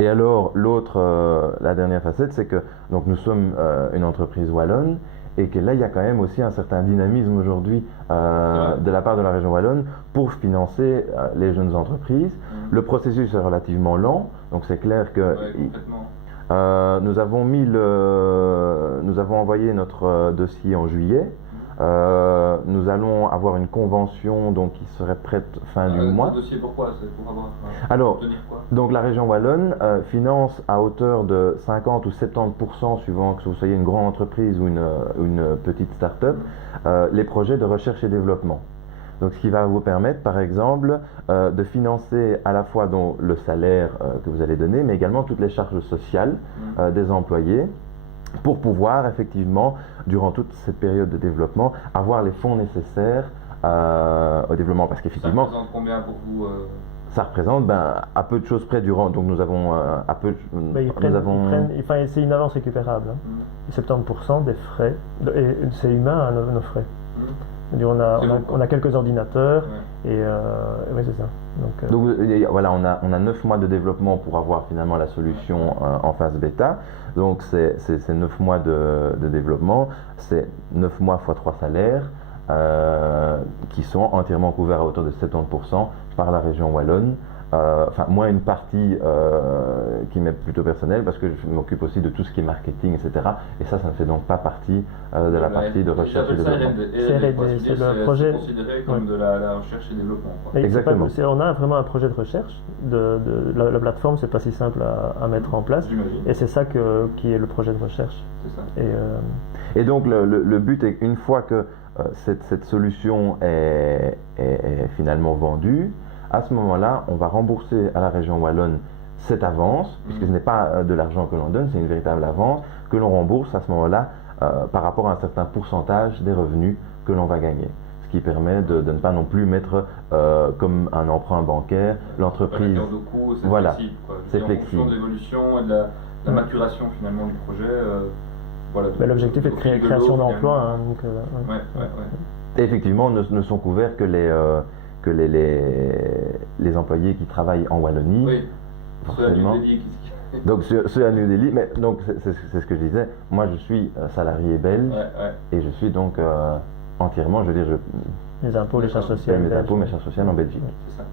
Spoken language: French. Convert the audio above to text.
Et alors, la dernière facette, c'est que donc, nous sommes une entreprise wallonne et que là, il y a quand même aussi un certain dynamisme aujourd'hui de la part de la région wallonne pour financer les jeunes entreprises. Le processus est relativement lent, donc c'est clair que nous avons envoyé notre dossier en juillet. Nous allons avoir une convention donc, qui serait prête fin du mois. Le dossier pourquoi? C'est pour avoir, Alors, obtenir quoi? donc la région wallonne finance à hauteur de 50 ou 70%, suivant que vous soyez une grande entreprise ou une petite start-up, les projets de recherche et développement. Donc, ce qui va vous permettre, par exemple, de financer à la fois donc, le salaire que vous allez donner, mais également toutes les charges sociales des employés, pour pouvoir effectivement, durant toute cette période de développement, avoir les fonds nécessaires au développement. Parce qu'effectivement, ça représente combien pour vous ça représente à peu de choses près durant. Donc nous avons à peu. C'est une avance récupérable. Hein. 70% des frais, et c'est humain nos frais. On a quelques ordinateurs et oui c'est ça. Donc voilà, on a 9 mois de développement pour avoir finalement la solution en phase bêta. Donc c'est 9 mois de développement, c'est 9 mois x 3 salaires qui sont entièrement couverts à hauteur de 70% par la région wallonne. Enfin, moi, une partie qui m'est plutôt personnelle parce que je m'occupe aussi de tout ce qui est marketing, etc. Et ça ne fait donc pas partie de la partie de recherche et développement. C'est le projet. C'est considéré comme de la recherche et développement. Exactement. On a vraiment un projet de recherche. La plateforme, c'est pas si simple à mettre en place. Et c'est ça qui est le projet de recherche. C'est ça. Et donc, le but est qu'une fois que cette solution est finalement vendue, à ce moment-là, on va rembourser à la région wallonne cette avance, puisque ce n'est pas de l'argent que l'on donne, c'est une véritable avance que l'on rembourse à ce moment-là par rapport à un certain pourcentage des revenus que l'on va gagner. Ce qui permet de ne pas non plus mettre comme un emprunt bancaire l'entreprise. Voilà, c'est flexible. En fonction de l'évolution et de la maturation finalement du projet. Voilà, l'objectif est de créer création d'emplois. Hein, effectivement, ne sont couverts que les employés qui travaillent en Wallonie. Oui, forcément. Donc ceux à New Delhi, mais donc c'est ce que je disais. Moi, je suis salarié belge et je suis donc entièrement, je veux dire, les impôts, les charges sociales. Les impôts, mes charges sociales en Belgique. C'est ça.